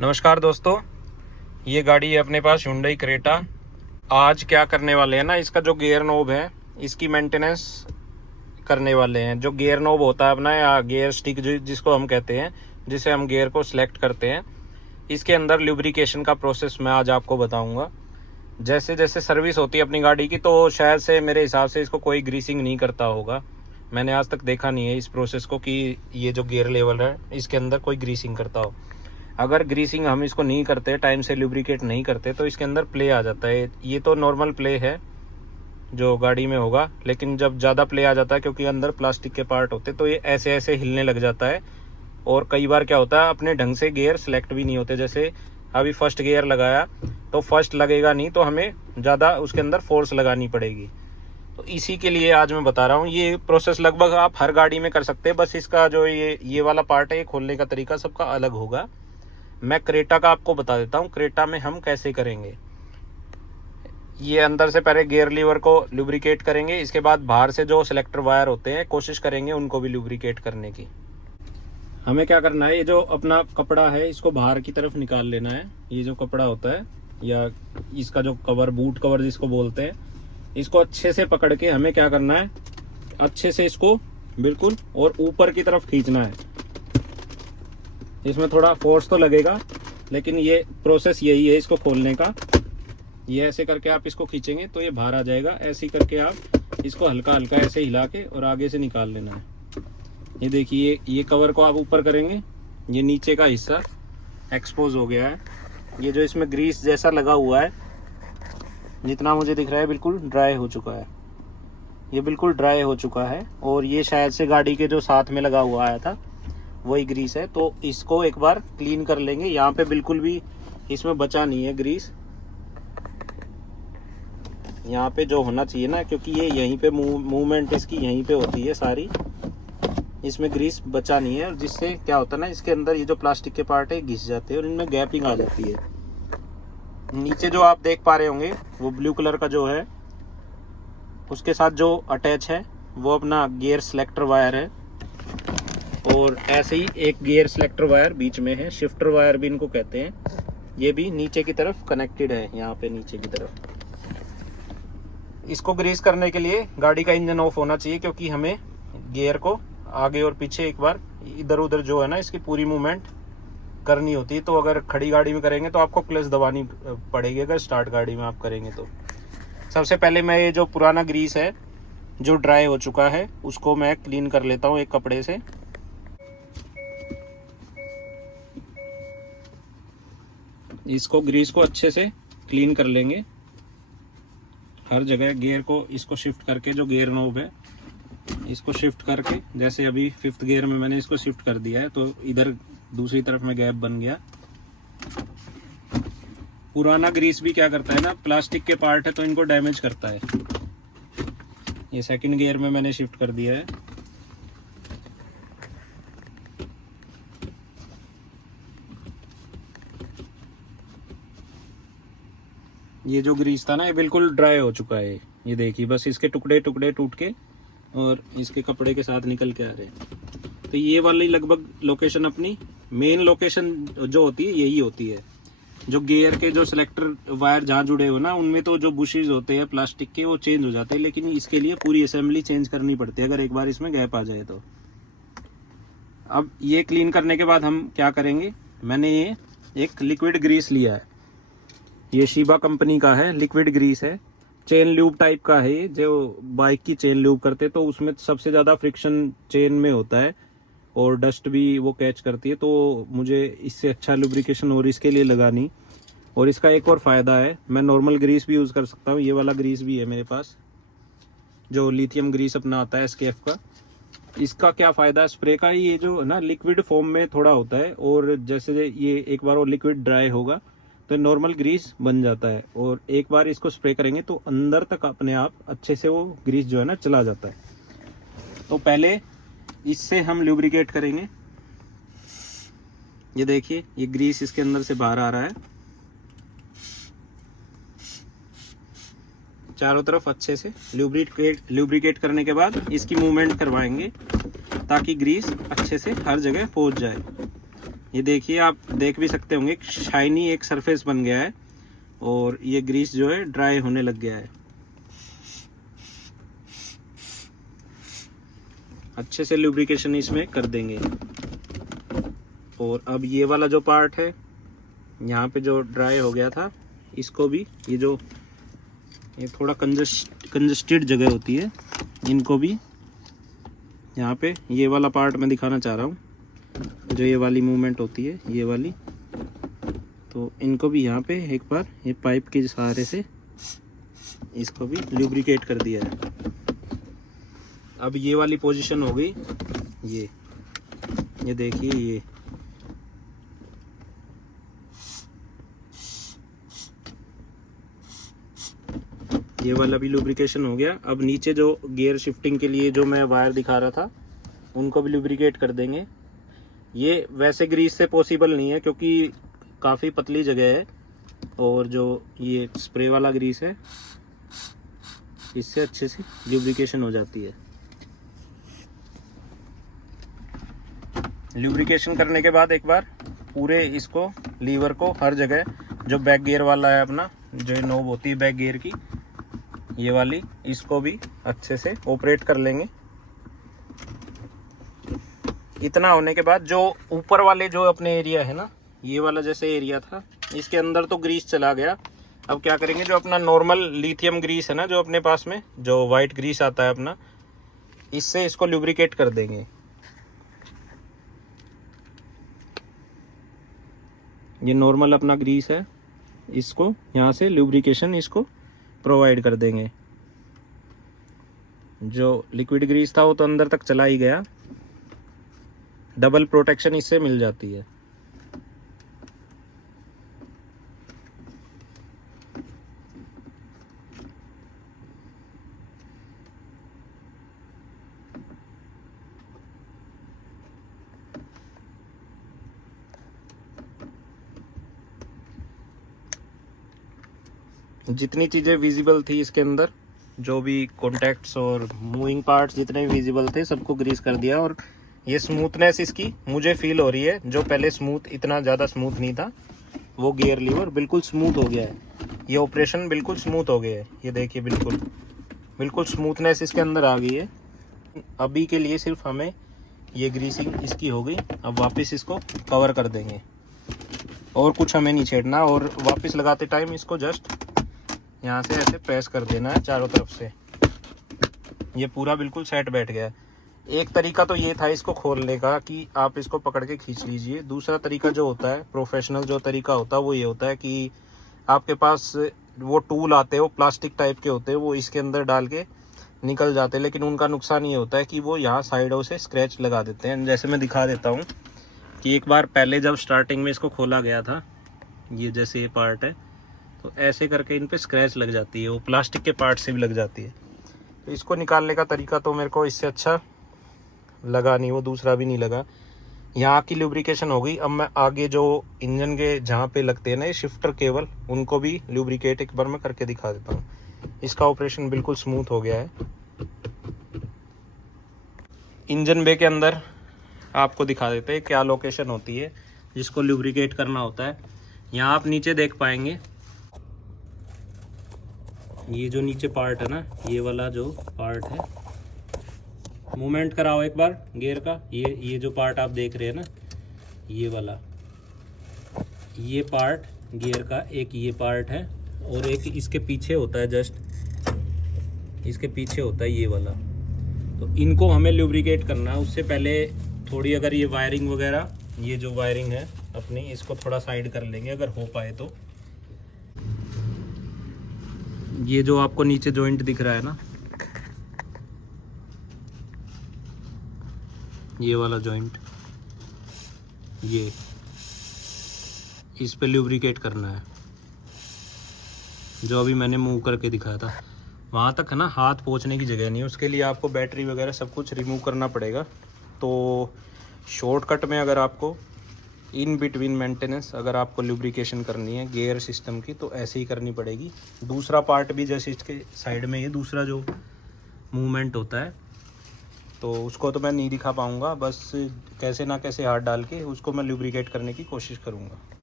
नमस्कार दोस्तों, ये गाड़ी है अपने पास Hyundai क्रेटा। आज क्या करने वाले हैं ना, इसका जो गियर नोब है इसकी मेंटेनेंस करने वाले हैं। जो गियर नोब होता है अपना, या गियर स्टिक जिसको हम कहते हैं, जिसे हम गियर को सिलेक्ट करते हैं, इसके अंदर लुब्रिकेशन का प्रोसेस मैं आज आपको बताऊंगा। जैसे जैसे सर्विस होती है अपनी गाड़ी की, तो शायद से मेरे हिसाब से इसको कोई ग्रीसिंग नहीं करता होगा। मैंने आज तक देखा नहीं है इस प्रोसेस को कि ये जो गियर लेवल है इसके अंदर कोई ग्रीसिंग करता हो। अगर ग्रीसिंग हम इसको नहीं करते, टाइम से लुब्रिकेट नहीं करते, तो इसके अंदर प्ले आ जाता है। ये तो नॉर्मल प्ले है जो गाड़ी में होगा, लेकिन जब ज़्यादा प्ले आ जाता है, क्योंकि अंदर प्लास्टिक के पार्ट होते, तो ये ऐसे ऐसे हिलने लग जाता है। और कई बार क्या होता है, अपने ढंग से गियर सेलेक्ट भी नहीं होते। जैसे अभी फर्स्ट गियर लगाया तो फर्स्ट लगेगा नहीं, तो हमें ज़्यादा उसके अंदर फोर्स लगानी पड़ेगी। तो इसी के लिए आज मैं बता रहा हूँ। ये प्रोसेस लगभग आप हर गाड़ी में कर सकते हैं, बस इसका जो ये वाला पार्ट है, ये खोलने का तरीका सबका अलग होगा। मैं क्रेटा का आपको बता देता हूँ, क्रेटा में हम कैसे करेंगे। ये अंदर से पहले गियर लीवर को लुब्रिकेट करेंगे, इसके बाद बाहर से जो सिलेक्टर वायर होते हैं कोशिश करेंगे उनको भी लुब्रिकेट करने की। हमें क्या करना है, ये जो अपना कपड़ा है इसको बाहर की तरफ निकाल लेना है। ये जो कपड़ा होता है, या इसका जो कवर, बूट कवर जिसको बोलते हैं, इसको अच्छे से पकड़ के हमें क्या करना है, अच्छे से इसको बिल्कुल और ऊपर की तरफ खींचना है। इसमें थोड़ा फोर्स तो लगेगा, लेकिन ये प्रोसेस यही है इसको खोलने का। ये ऐसे करके आप इसको खींचेंगे तो ये बाहर आ जाएगा। ऐसे करके आप इसको हल्का हल्का ऐसे हिला के और आगे से निकाल लेना है। ये देखिए, ये कवर को आप ऊपर करेंगे, ये नीचे का हिस्सा एक्सपोज हो गया है। ये जो इसमें ग्रीस जैसा लगा हुआ है, जितना मुझे दिख रहा है बिल्कुल ड्राई हो चुका है। ये बिल्कुल ड्राई हो चुका है, और ये शायद से गाड़ी के जो साथ में लगा हुआ आया था वही ग्रीस है। तो इसको एक बार क्लीन कर लेंगे। यहाँ पे बिल्कुल भी इसमें बचा नहीं है ग्रीस, यहाँ पे जो होना चाहिए ना, क्योंकि ये यहीं पे मूवमेंट इसकी यहीं पे होती है सारी, इसमें ग्रीस बचा नहीं है। और जिससे क्या होता है ना, इसके अंदर ये जो प्लास्टिक के पार्ट है घिस जाते हैं और इनमें गैपिंग आ जाती है। नीचे जो आप देख पा रहे होंगे वो ब्लू कलर का जो है, उसके साथ जो अटैच है वो अपना गियर सिलेक्टर वायर है। और ऐसे ही एक गियर सिलेक्टर वायर बीच में है, शिफ्टर वायर भी इनको कहते हैं। ये भी नीचे की तरफ कनेक्टेड है, यहाँ पे नीचे की तरफ। इसको ग्रीस करने के लिए गाड़ी का इंजन ऑफ होना चाहिए, क्योंकि हमें गियर को आगे और पीछे एक बार इधर उधर जो है ना, इसकी पूरी मूवमेंट करनी होती है। तो अगर खड़ी गाड़ी में करेंगे तो आपको क्लच दबानी पड़ेगी, अगर स्टार्ट गाड़ी में आप करेंगे तो। सबसे पहले मैं ये जो पुराना ग्रीस है जो ड्राई हो चुका है, उसको मैं क्लीन कर लेता हूँ एक कपड़े से। इसको ग्रीस को अच्छे से क्लीन कर लेंगे हर जगह। गियर को इसको शिफ्ट करके, जो गियर नोब है इसको शिफ्ट करके, जैसे अभी 5th गियर में मैंने इसको शिफ्ट कर दिया है, तो इधर दूसरी तरफ में गैप बन गया। पुराना ग्रीस भी क्या करता है ना, प्लास्टिक के पार्ट है तो इनको डैमेज करता है। ये 2nd गियर में मैंने शिफ्ट कर दिया है। ये जो ग्रीस था ना, ये बिल्कुल ड्राई हो चुका है। ये देखिए, बस इसके टुकड़े टुकड़े टूट के और इसके कपड़े के साथ निकल के आ रहे हैं। तो ये वाली लगभग लोकेशन, अपनी मेन लोकेशन जो होती है यही होती है। जो गियर के जो सिलेक्टर वायर जहाँ जुड़े हो ना, उनमें तो जो बुशेज होते हैं प्लास्टिक के वो चेंज हो जाते हैं, लेकिन इसके लिए पूरी असेंबली चेंज करनी पड़ती है अगर एक बार इसमें गैप आ जाए तो। अब ये क्लीन करने के बाद हम क्या करेंगे, मैंने ये एक लिक्विड ग्रीस लिया है। ये शीबा कंपनी का है, लिक्विड ग्रीस है, चेन ल्यूब टाइप का है। ये जो बाइक की चेन ल्यूब करते तो उसमें सबसे ज़्यादा फ्रिक्शन चेन में होता है, और डस्ट भी वो कैच करती है। तो मुझे इससे अच्छा लुब्रिकेशन और इसके लिए लगा नहीं। और इसका एक और फ़ायदा है, मैं नॉर्मल ग्रीस भी यूज़ कर सकता हूँ। ये वाला ग्रीस भी है मेरे पास, जो लिथियम ग्रीस अपना आता है SKF का। इसका क्या फ़ायदा है स्प्रे का, ये जो ना लिक्विड फॉर्म में थोड़ा होता है, और जैसे ये एक बार वो लिक्विड ड्राई होगा तो नॉर्मल ग्रीस बन जाता है। और एक बार इसको स्प्रे करेंगे तो अंदर तक अपने आप अच्छे से वो ग्रीस जो है ना चला जाता है। तो पहले इससे हम लुब्रिकेट करेंगे। ये देखिए, ये ग्रीस इसके अंदर से बाहर आ रहा है। चारों तरफ अच्छे से लुब्रिकेट करने के बाद इसकी मूवमेंट करवाएंगे, ताकि ग्रीस अच्छे से हर जगह पहुंच जाए। ये देखिए, आप देख भी सकते होंगे शाइनी एक सरफेस बन गया है और ये ग्रीस जो है ड्राई होने लग गया है। अच्छे से लुब्रिकेशन इसमें कर देंगे। और अब ये वाला जो पार्ट है यहाँ पे जो ड्राई हो गया था, इसको भी ये थोड़ा कंजस्टेड जगह होती है, इनको भी यहाँ पे ये वाला पार्ट मैं दिखाना चाह रहा हूँ, जो ये वाली मूवमेंट होती है ये वाली, तो इनको भी यहाँ पे एक बार ये पाइप के सहारे से इसको भी लुब्रिकेट कर दिया है। अब ये वाली पोजीशन हो गई, ये देखिए, ये वाला भी लुब्रिकेशन हो गया। अब नीचे जो गियर शिफ्टिंग के लिए जो मैं वायर दिखा रहा था, उनको भी लुब्रिकेट कर देंगे। ये वैसे ग्रीस से पॉसिबल नहीं है क्योंकि काफ़ी पतली जगह है, और जो ये स्प्रे वाला ग्रीस है इससे अच्छे से लुब्रिकेशन हो जाती है। लुब्रिकेशन करने के बाद एक बार पूरे इसको लीवर को हर जगह, जो बैक गियर वाला है अपना, जो नोब होती है बैक गियर की ये वाली, इसको भी अच्छे से ऑपरेट कर लेंगे। इतना होने के बाद जो ऊपर वाले जो अपने एरिया है ना, ये वाला जैसे एरिया था, इसके अंदर तो ग्रीस चला गया। अब क्या करेंगे, जो अपना नॉर्मल लिथियम ग्रीस है ना, जो अपने पास में जो वाइट ग्रीस आता है अपना, इससे इसको लुब्रिकेट कर देंगे। ये नॉर्मल अपना ग्रीस है, इसको यहाँ से लुब्रिकेशन इसको प्रोवाइड कर देंगे। जो लिक्विड ग्रीस था वो तो अंदर तक चला ही गया, डबल प्रोटेक्शन इससे मिल जाती है। जितनी चीज़ें विजिबल थी इसके अंदर, जो भी कॉन्टैक्ट्स और मूविंग पार्ट्स जितने विजिबल थे, सबको ग्रीस कर दिया। और ये स्मूथनेस इसकी मुझे फील हो रही है, जो पहले स्मूथ, इतना ज़्यादा स्मूथ नहीं था वो गियर लीवर, बिल्कुल स्मूथ हो गया है। ये ऑपरेशन बिल्कुल स्मूथ हो गया है। ये देखिए, बिल्कुल स्मूथनेस इसके अंदर आ गई है। अभी के लिए सिर्फ हमें ये ग्रीसिंग इसकी हो गई। अब वापस इसको कवर कर देंगे और कुछ हमें नहीं छेड़ना, और वापस लगाते टाइम इसको जस्ट यहाँ से ऐसे प्रेस कर देना है चारों तरफ से। ये पूरा बिल्कुल सेट बैठ गया है। एक तरीका तो ये था इसको खोलने का कि आप इसको पकड़ के खींच लीजिए। दूसरा तरीका जो होता है, प्रोफेशनल जो तरीका होता है, वो ये होता है कि आपके पास वो टूल आते हैं, वो प्लास्टिक टाइप के होते हैं, वो इसके अंदर डाल के निकल जाते हैं। लेकिन उनका नुकसान ये होता है कि वो यहाँ साइडों से स्क्रैच लगा देते हैं। जैसे मैं दिखा देता हूँ कि एक बार पहले जब स्टार्टिंग में इसको खोला गया था, ये जैसे ये पार्ट है, तो ऐसे करके इन पे स्क्रैच लग जाती है, वो प्लास्टिक के पार्ट से भी लग जाती है। तो इसको निकालने का तरीका तो मेरे को इससे अच्छा लगा नहीं, वो दूसरा भी नहीं लगा। यहाँ की लुब्रिकेशन हो गई। अब मैं आगे जो इंजन के जहाँ पे लगते हैं ना ये शिफ्टर केबल, उनको भी लुब्रिकेट एक बार मैं करके दिखा देता हूँ। इसका ऑपरेशन बिल्कुल स्मूथ हो गया है। इंजन बे के अंदर आपको दिखा देते हैं क्या लोकेशन होती है जिसको लुब्रिकेट करना होता है। यहाँ आप नीचे देख पाएंगे, ये जो नीचे पार्ट है ना, ये वाला जो पार्ट है, मूवमेंट कराओ एक बार गियर का। ये जो पार्ट आप देख रहे हैं ना, ये वाला, ये पार्ट गियर का एक ये पार्ट है, और एक इसके पीछे होता है, जस्ट इसके पीछे होता है ये वाला। तो इनको हमें लुब्रिकेट करना है। उससे पहले थोड़ी अगर ये वायरिंग वगैरह, ये जो वायरिंग है अपनी, इसको थोड़ा साइड कर लेंगे अगर हो पाए तो। ये जो आपको नीचे जॉइंट दिख रहा है ना, ये वाला जॉइंट, ये इस पे लुब्रिकेट करना है, जो अभी मैंने मूव करके दिखाया था। वहाँ तक है ना, हाथ पहुँचने की जगह नहीं है, उसके लिए आपको बैटरी वगैरह सब कुछ रिमूव करना पड़ेगा। तो शॉर्टकट में अगर आपको इन बिटवीन मेंटेनेंस अगर आपको लुब्रिकेशन करनी है गियर सिस्टम की, तो ऐसे ही करनी पड़ेगी। दूसरा पार्ट भी जैसे इसके साइड में ये दूसरा जो मूवमेंट होता है, तो उसको तो मैं नहीं दिखा पाऊँगा, बस कैसे ना कैसे हाथ डाल के उसको मैं लुब्रिकेट करने की कोशिश करूँगा।